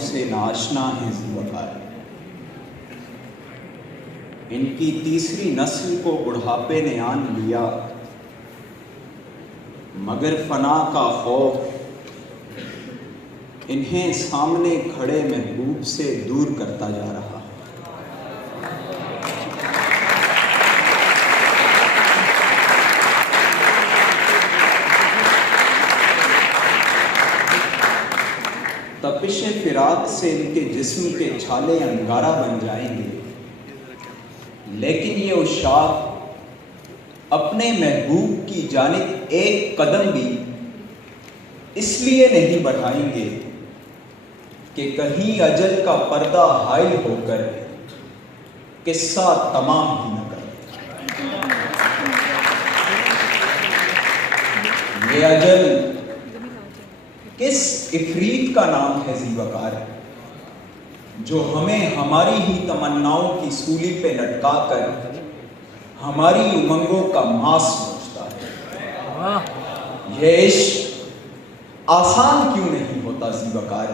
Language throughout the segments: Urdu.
سے ناشنا ہیں ذوالفقار، ان کی تیسری نسل کو بڑھاپے نے آن لیا، مگر فنا کا خوف انہیں سامنے کھڑے محبوب سے دور کرتا جا رہا۔ تپش فراق سے ان کے جسم کے چھالے انگارہ بن جائیں گے، لیکن یہ عشاق اپنے محبوب کی جانب ایک قدم بھی اس لیے نہیں بڑھائیں گے کہ کہیں اجل کا پردہ حائل ہو کر قصہ تمام ہی نہ کرے۔ یہ اجل کس عفریت کا نام ہے ذوالفقار، جو ہمیں ہماری ہی تمناؤں کی سولی پہ لٹکا کر ہماری امنگوں کا ماس نوچتا ہے۔ یہ عشق آسان کیوں نہیں ہوتا ذوالفقار،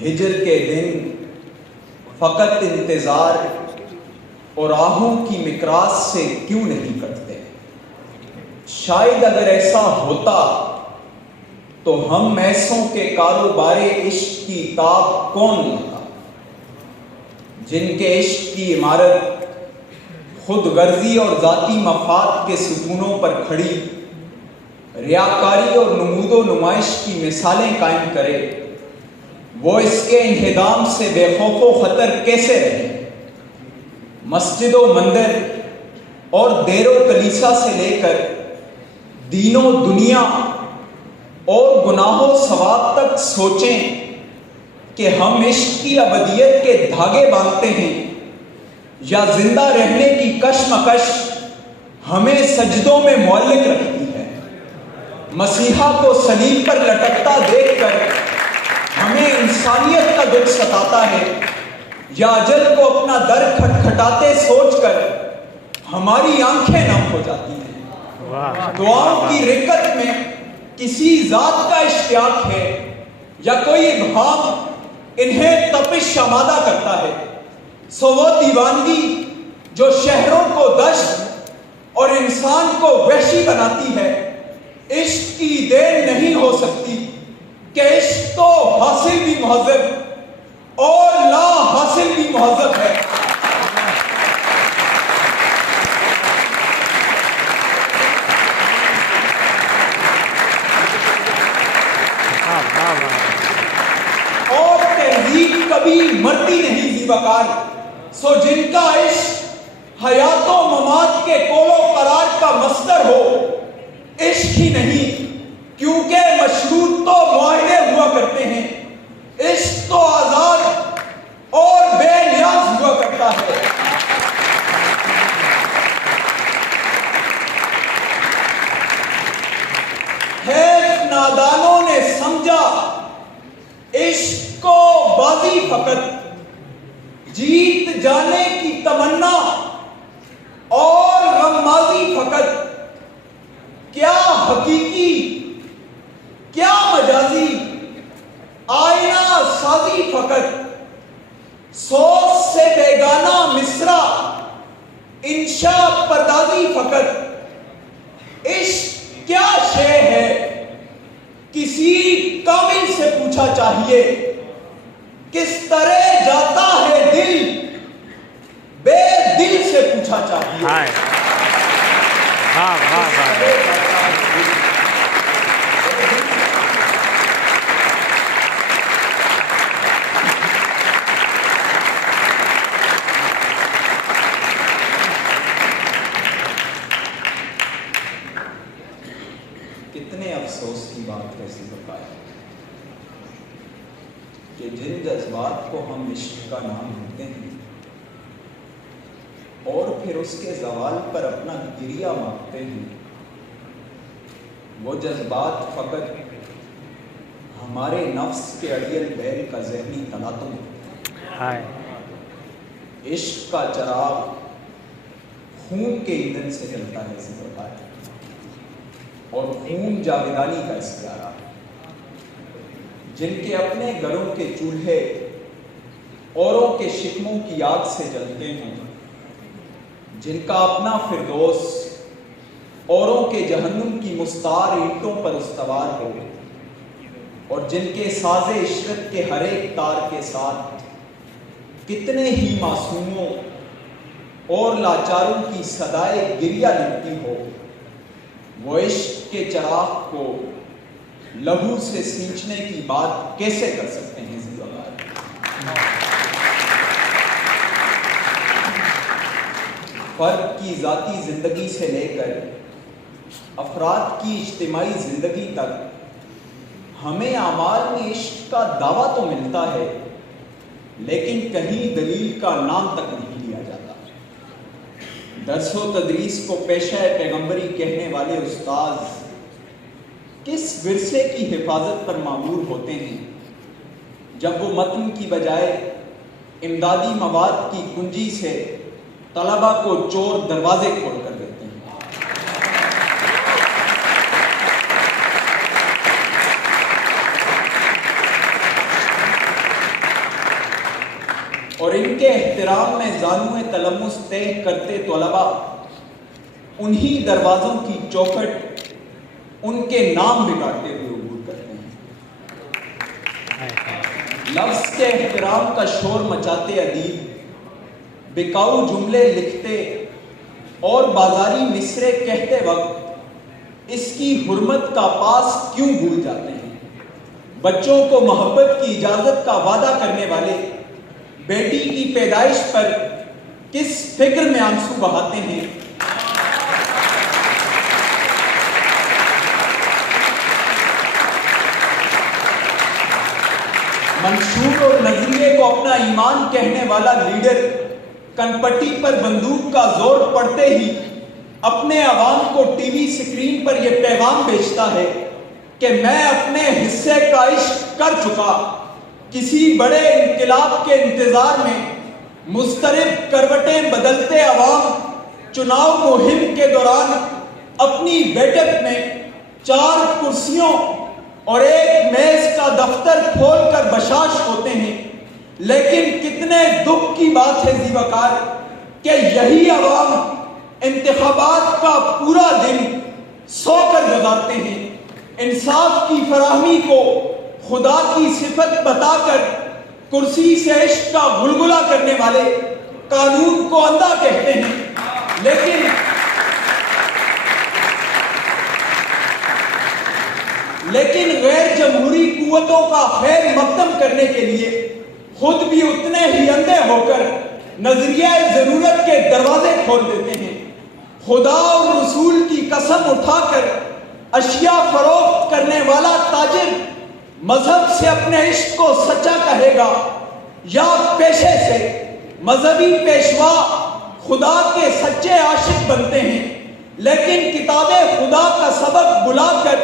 ہجر کے دن فقط انتظار اور آہوں کی مقراس سے کیوں نہیں کٹتے؟ شاید اگر ایسا ہوتا تو ہم ایسوں کے کاروبار عشق کی تاب کون لاتا، جن کے عشق کی عمارت خود غرضی اور ذاتی مفاد کے ستونوں پر کھڑی ریاکاری اور نمود و نمائش کی مثالیں قائم کرے، وہ اس کے انہدام سے بے خوف و خطر کیسے رہے؟ مسجد و مندر اور دیر و کلیسا سے لے کر دین و دنیا اور گناہ و ثواب تک سوچیں کہ ہم عشق کی ابدیت کے دھاگے باندھتے ہیں یا زندہ رہنے کی کشمکش ہمیں سجدوں میں معلق رکھتی ہے۔ مسیحا کو صلیب پر لٹکتا دیکھ کر ہمیں انسانیت کا دکھ ستاتا ہے، یا اجل کو اپنا در کھٹکھٹاتے سوچ کر ہماری آنکھیں نم ہو جاتی ہیں۔ دعاؤں کی رکعت میں کسی ذات کا اشتیاق ہے یا کوئی ابہام انہیں تپش آمادہ کرتا ہے، سو وہ دیوانگی جو شہروں کو دشت اور انسان کو وحشی بناتی ہے، عشق کی دیر نہیں ہو سکتی کہ عشق تو حاصل بھی مہذب اور لا حاصل بھی مہذب ہے۔ اور تہذیب کبھی مرتی نہیں ذوالفقار، سو جن کا عشق حیات و ممات کے کول و قرار کا مصدر ہو، عشق ہی نہیں کیونکہ مشروط تو معاہدے ہوا کرتے ہیں، عشق تو آزاد اور بے نیاز ہوا کرتا ہے۔ نادانوں نے سمجھا عشق کو بازی فقط جیت جانے کی تمنا اور غمازی فقط، کیا حقیقی کیا مجازی، آئینہ سازی فقط، سوچ سے بیگانہ مصرع انشا پردازی فقط۔ عشق کیا شے ہے کسی کامل سے پوچھا چاہیے، کس طرح جاتا ہے دل بے دل سے پوچھا چاہیے۔ کتنے افسوس کی بات ہے ذوالفقار کہ جن جذبات کو ہم عشق کا نام دیتے ہیں اور پھر اس کے زوال پر اپنا گریہ مانگتے ہیں، وہ جذبات فقط ہمارے نفس کے اڑیل بیل کا ذہنی تلاطم ہے۔ عشق کا چراغ خون کے ایندھن سے جلتا ہے ذوالفقار، اور خون جاویدانی کا اختیار ہے۔ جن کے اپنے گھروں کے چولہے اوروں کے شکموں کی آگ سے جلتے ہوں، جن کا اپنا فردوس اوروں کے جہنم کی مستعار اینٹوں پر استوار ہو، اور جن کے ساز عشرت کے ہر ایک تار کے ساتھ کتنے ہی معصوموں اور لاچاروں کی صدائے گریہ لگتی ہو، وہ عشق کے چراغ کو لہو سے سینچنے کی بات کیسے کر سکتے ہیں زیباکار؟ فرد کی ذاتی زندگی سے لے کر افراد کی اجتماعی زندگی تک ہمیں اعمال میں عشق کا دعویٰ تو ملتا ہے، لیکن کہیں دلیل کا نام تک نہیں لیا جاتا۔ درس و تدریس کو پیشہ پیغمبری کہنے والے استاذ کس ورثے کی حفاظت پر مامور ہوتے ہیں جب وہ متن کی بجائے امدادی مواد کی کنجی سے طلبہ کو چور دروازے کھول کر دیتے ہیں۔ اور ان کے احترام میں زانوئے تلمس طے کرتے طلبہ انہی دروازوں کی چوکھٹ ان کے نام بگاڑتے ہوئے عبور کرتے ہیں۔ لفظ کے احترام کا شور مچاتے ادیب بکاؤ جملے لکھتے اور بازاری مصرے کہتے وقت اس کی حرمت کا پاس کیوں بھول جاتے ہیں؟ بچوں کو محبت کی اجازت کا وعدہ کرنے والے بیٹی کی پیدائش پر کس فکر میں آنسو بہاتے ہیں؟ منشور اور نظریے کو اپنا ایمان کہنے والا لیڈر کنپٹی پر بندوق کا زور پڑتے ہی اپنے عوام کو ٹی وی سکرین پر یہ پیغام بھیجتا ہے کہ میں اپنے حصے کا عشق کر چکا، کسی بڑے انقلاب کے انتظار میں مضطرب کروٹیں بدلتے عوام چناؤ مہم کے دوران اپنی بیٹھک میں 4 کرسیوں اور ایک میز کا دفتر کھول کر بشاش ہوتے ہیں۔ لیکن کتنے دکھ کی بات ہے زیباکار کہ یہی عوام انتخابات کا پورا دن سو کر گزارتے ہیں، انصاف کی فراہمی کو خدا کی صفت بتا کر کرسی سے عشق کا غلغلہ کرنے والے قانون کو اندھا کہتے ہیں، لیکن غیر جمہوری قوتوں کا خیر مقدم کرنے کے لیے خود بھی اتنے ہی اندھے ہو کر نظریہ ضرورت کے دروازے کھول دیتے ہیں۔ خدا اور رسول کی قسم اٹھا کر اشیاء فروخت کرنے والا تاجر مذہب سے اپنے عشق کو سچا کہے گا یا پیشے سے مذہبی پیشوا خدا کے سچے عاشق بنتے ہیں، لیکن کتاب خدا کا سبق بلا کر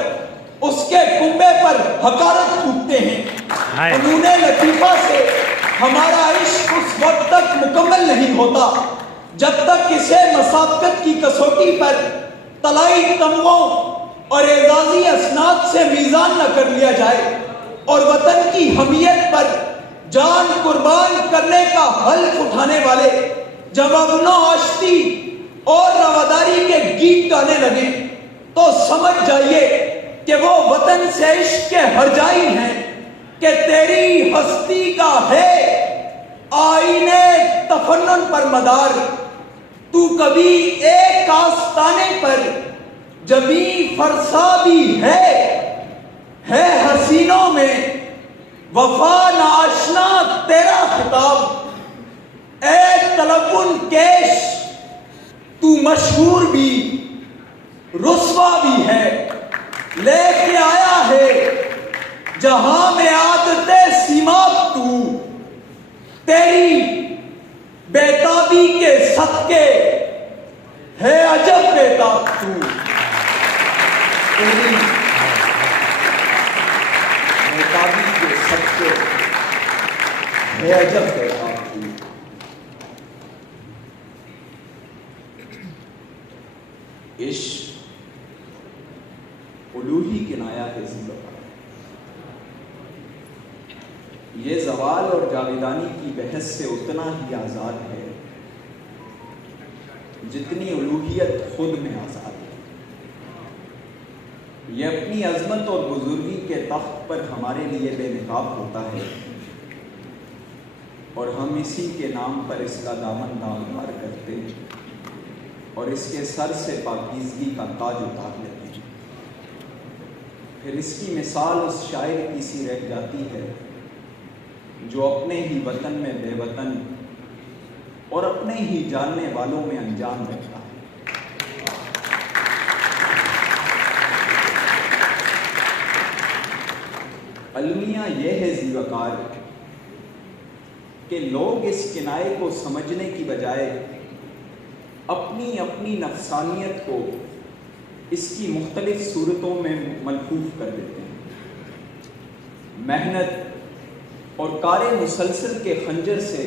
اس کے کنبے پر حقارت تھوکتے ہیں۔ فنون لطیفہ سے ہمارا عشق اس وقت تک مکمل نہیں ہوتا جب تک اسے مسابقت کی کسوٹی پر طلائی تمغوں اور اعزازی اسناد سے میزان نہ کر لیا جائے اور وطن کی حمیت پر جان قربان کرنے کا حلف اٹھانے والے جب امن و آشتی اور رواداری کے گیت گانے لگے تو سمجھ جائیے کہ وہ وطن سے عشق کے ہرجائی ہیں کہ تیری ہستی کا ہے آئینے تفنن پر مدار، تو کبھی ایک آستانے پر جبیں فرسا بھی ہے حسینوں میں وفا ناشنا تیرا خطاب، اے تلبن کیش تو مشہور بھی رسوا بھی ہے، لے کے آیا ہے جہاں میں عادت سیماب تو، تیری بیتابی کے صدقے ہے عجب بیتاب تو، تیری بیتابی کے صدقے ہے عجب بیتاب تو۔ عشق الوہی کنایا ہے زیباکار، یہ زوال اور جاویدانی کی بحث سے اتنا ہی آزاد ہے جتنی الوہیت خود میں آزاد ہے۔ یہ اپنی عظمت اور بزرگی کے تخت پر ہمارے لیے بے نقاب ہوتا ہے اور ہم اسی کے نام پر اس کا دامن دامدار کرتے ہیں اور اس کے سر سے پاکیزگی کا تاج اتار لیتے ہیں۔ پھر اس کی مثال اس شاعر کی سی رہ جاتی ہے جو اپنے ہی وطن میں بے وطن اور اپنے ہی جاننے والوں میں انجان رہتا ہے۔ المیہ یہ ہے ذی وقار کہ لوگ اس کنائے کو سمجھنے کی بجائے اپنی اپنی نفسانیت کو اس کی مختلف صورتوں میں ملفوف کر دیتے ہیں۔ محنت اور کار مسلسل کے خنجر سے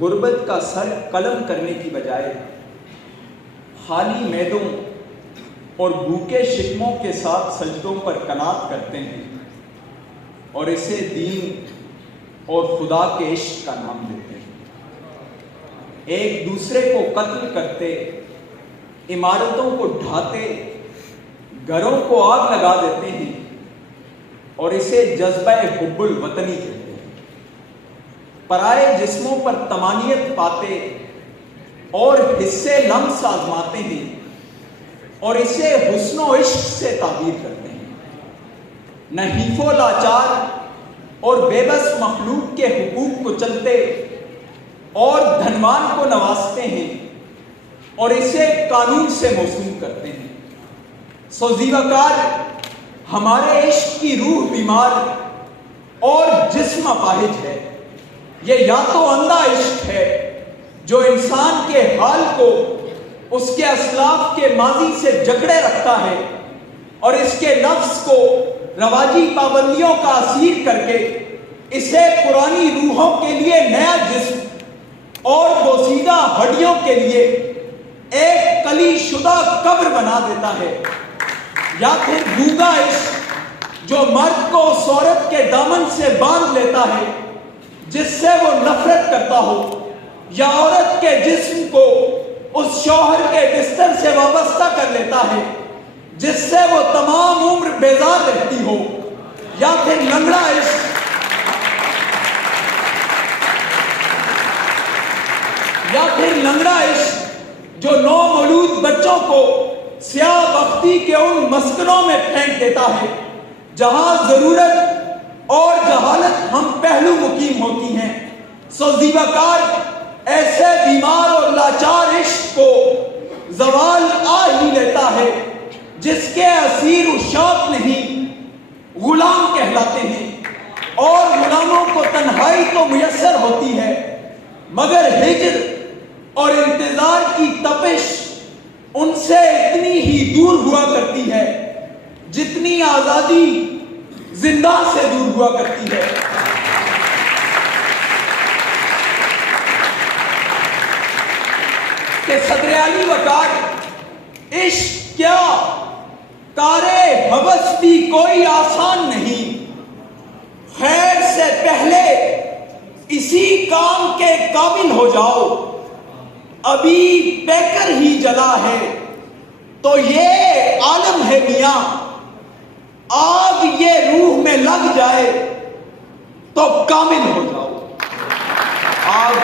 غربت کا سر قلم کرنے کی بجائے خالی معدوں اور بھوکے شکموں کے ساتھ سجدوں پر قناعت کرتے ہیں اور اسے دین اور خدا کے عشق کا نام دیتے ہیں۔ ایک دوسرے کو قتل کرتے، عمارتوں کو ڈھاتے، گھروں کو آگ لگا دیتے ہیں اور اسے جذبہ حب الوطنی کہتے ہیں۔ پرائے جسموں پر طمانیت پاتے اور حصے لمس آزماتے ہیں اور اسے حسن و عشق سے تعبیر کرتے ہیں۔ نحیف و لاچار اور بے بس مخلوق کے حقوق کو چلتے اور دھنوان کو نوازتے ہیں اور اسے قانون سے موسوم کرتے ہیں۔ سو ذی وقار ہمارے عشق کی روح بیمار اور جسم اپاہج ہے۔ یہ یا تو اندھا عشق ہے جو انسان کے حال کو اس کے اسلاف کے ماضی سے جکڑے رکھتا ہے اور اس کے نفس کو رواجی پابندیوں کا اسیر کر کے اسے پرانی روحوں کے لیے نیا جسم اور بوسیدہ ہڈیوں کے لیے ایک کلی شدہ قبر بنا دیتا ہے، یا پھر گونگا عشق جو مرد کو اس عورت کے دامن سے باندھ لیتا ہے جس سے وہ نفرت کرتا ہو، یا عورت کے جسم کو اس شوہر کے بستر سے وابستہ کر لیتا ہے جس سے وہ تمام عمر بیزار رہتی ہو، یا پھر لنگڑا عشق جو نومولود بچوں کو سیاہ بختی کے ان مسکنوں میں پھینک دیتا ہے جہاں ضرورت اور جہالت ہم پہلو مقیم ہوتی ہیں۔ سو ذی وقار ایسے بیمار اور لاچار عشق کو زوال آ ہی لیتا ہے جس کے اسیر عشاق نہیں غلام کہلاتے ہیں، اور غلاموں کو تنہائی تو میسر ہوتی ہے مگر ہجر اور انتظار کی تپش ان سے اتنی ہی دور ہوا کرتی ہے جتنی آزادی زندہ سے دور ہوا کرتی ہے۔ کہ صدر علی وقار عشق کیا کارے حوث بھی کوئی آسان نہیں، خیر سے پہلے اسی کام کے قابل ہو جاؤ، ابھی پیکر ہی جلا ہے تو یہ عالم ہے میاں، آگ یہ روح میں لگ جائے تو کامل ہو جاؤ، آگ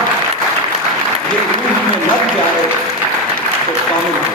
یہ روح میں لگ جائے تو کامل ہو جاؤ۔